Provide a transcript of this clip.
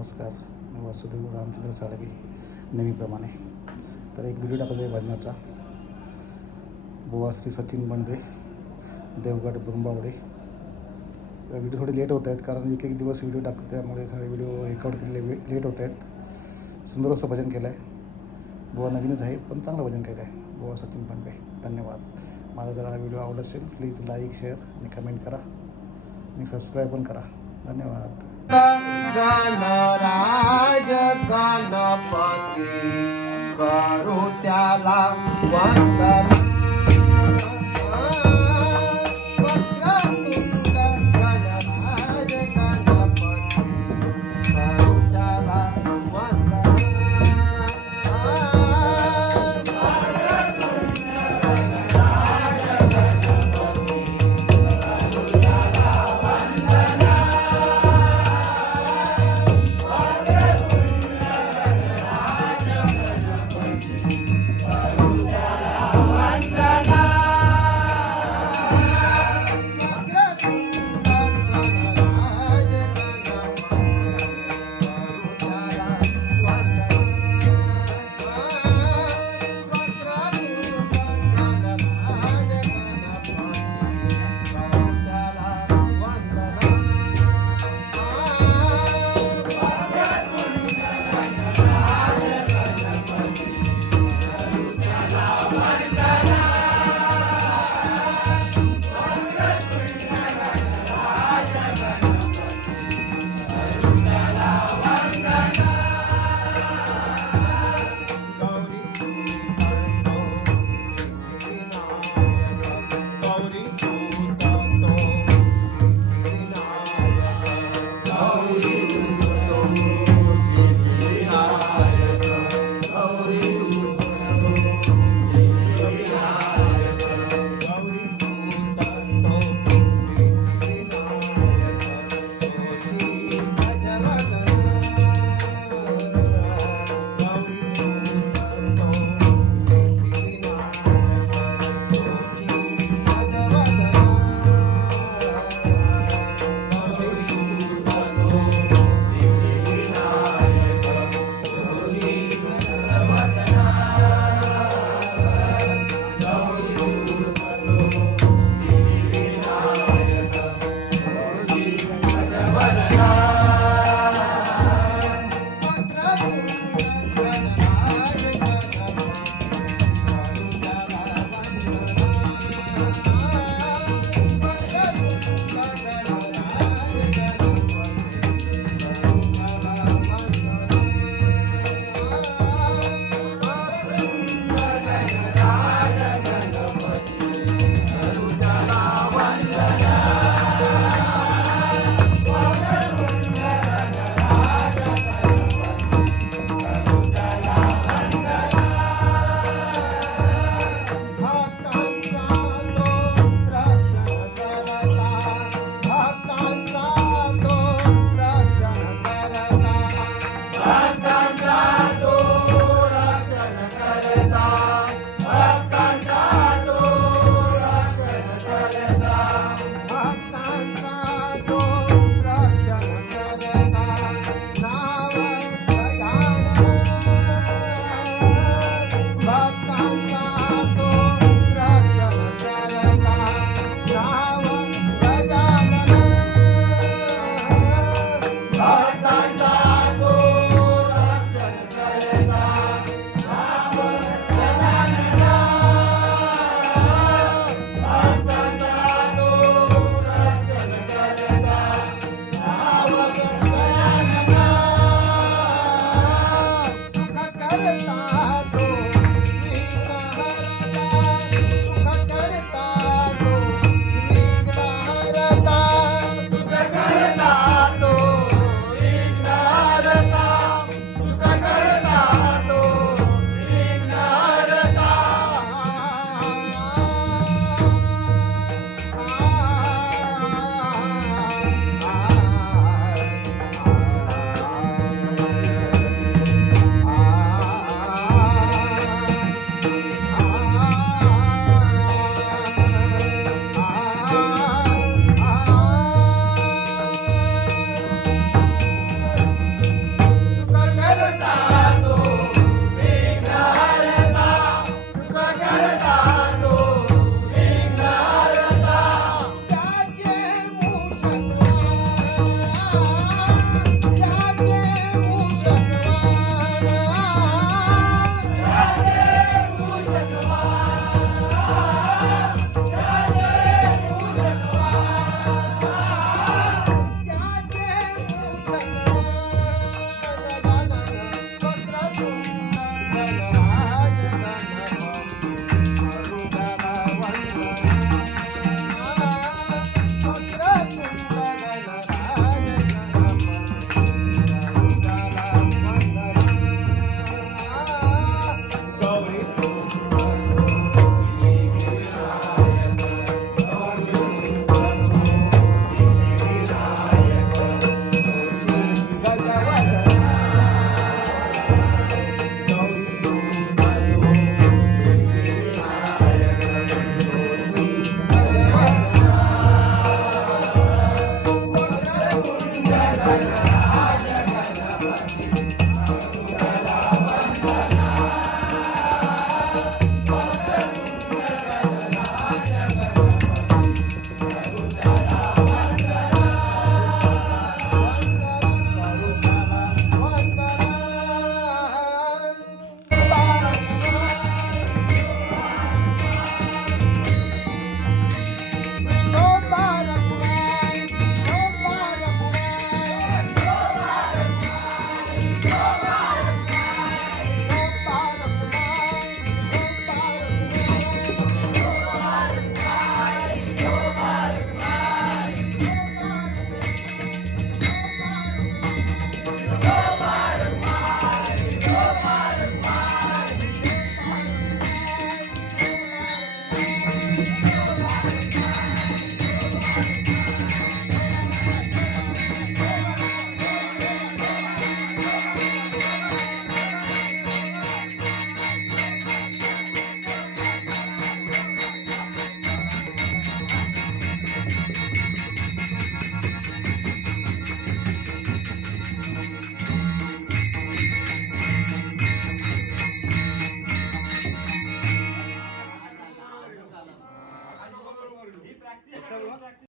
नमस्कार. मी वासुदेव रामचंद्र साळवी नेहमीप्रमाणे. तर एक व्हिडिओ टाकत आहे भजनाचा. बुवा श्री सचिन बंडवे देवगड बुरुंबावडे व्हिडिओ थोडे लेट होत आहेत कारण एक एक दिवस व्हिडिओ टाकतो त्यामुळे सगळे व्हिडिओ रेकॉर्ड केलेले लेट होत आहेत. सुंदर असं भजन केलं आहे बुवा नवीनच आहे पण चांगलं भजन केलं आहे बुवा सचिन बंडवे धन्यवाद. माझा जर हा व्हिडिओ आवडत असेल प्लीज लाईक शेअर आणि कमेंट करा. आणि सबस्क्राईब पण करा. धन्यवाद. गणराज गणपती करू त्याला वंदन.